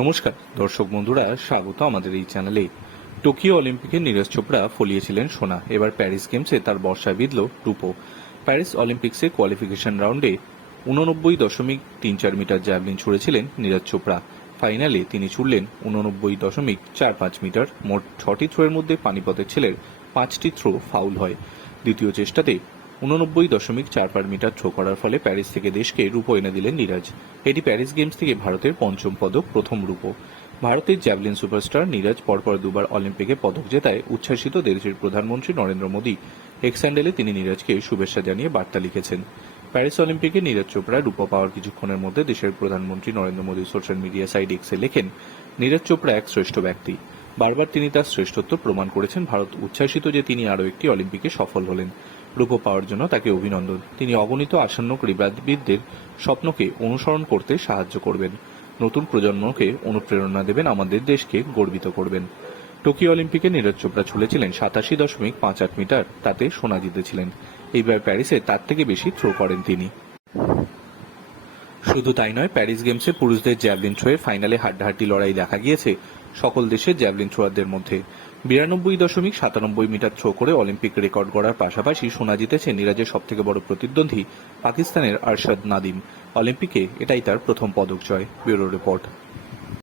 নমস্কার, দর্শক বন্ধুরা, স্বাগত আমাদের এই চ্যানেলে। টোকিও অলিম্পিকে নীরজ চোপড়া ফলিয়েছিলেন সোনা, এবার প্যারিস গেমসে তার বর্ষায় বিঁধল রূপো প্যারিস অলিম্পিক্সে কোয়ালিফিকেশন রাউন্ডে উননব্বই দশমিক তিন চার মিটার জ্যাভলিন ছুড়েছিলেন নীরজ চোপড়া। ফাইনালে তিনি ছুড়লেন উননব্বই দশমিক চার পাঁচ মিটার, মোট ছটি থ্রোয়ের মধ্যে পানিপথের ছেলের পাঁচটি থ্রো ফাউল হয়। দ্বিতীয় চেষ্টাতে উননব্বই দশমিক চার পার মিটার থ্রো করার ফলে প্যারিস থেকে দেশকে রূপো এনে দিলেন নীরজ। এটি প্যারিস গেমস থেকে ভারতের পঞ্চম পদক, প্রথম রূপো। ভারতের জ্যাভলিন সুপারস্টার নীরজ পরপর দুবার অলিম্পিকে পদক জেতায় উচ্ছ্বাসিত দেশের প্রধানমন্ত্রী নরেন্দ্র মোদী। এক্স হ্যান্ডেলে তিনি নীরজকে শুভেচ্ছা জানিয়ে বার্তা লিখেছেন। প্যারিস অলিম্পিকে নীরজ চোপড়া রূপো পাওয়ার কিছুক্ষণের মধ্যে দেশের প্রধানমন্ত্রী Narendra Modi social media site এক্সে লেখেন, নীরজ চোপড়া এক শ্রেষ্ঠ ব্যক্তি। বারবার তিনি তার শ্রেষ্ঠত্ব প্রমাণ করেছেন। ভারত উচ্ছ্বাসিত যে তিনি আরও একটি অলিম্পিকে সফল হলেন। রূপো পাওয়ার জন্য তাকে অভিনন্দন। তিনি অগণিত আসন্ন ক্রীড়াবিদদের স্বপ্নকে অনুসরণ করতে সাহায্য করবেন। নতুন প্রজন্মকে অনুপ্রেরণা দেবেন আমাদের দেশকে গর্বিত করবেন। টোকিও অলিম্পিকে নীরজ চোপড়া ছুলেছিলেন সাতাশি দশমিক পাঁচ আট মিটার, তাতে সোনা জিতেছিলেন। এইবার প্যারিসে তার থেকে বেশি থ্রো করেন তিনি। শুধু তাই নয়, প্যারিস গেমসে পুরুষদের জ্যাভলিন থ্রোয়ের ফাইনালে হাড্ডাহাড্ডি লড়াই দেখা গিয়েছে সকল দেশের জ্যাভলিন থ্রোয়ারদের মধ্যে। বিরানব্বই দশমিক সাতানব্বই মিটার থ্রো করে অলিম্পিক রেকর্ড গড়ার পাশাপাশি সোনা জিতেছে নিরাজের সবথেকে বড় প্রতিদ্বন্দ্বী পাকিস্তানের আরশাদ নাদিম। অলিম্পিকে এটাই তার প্রথম পদক জয়, ব্যুরো রিপোর্ট।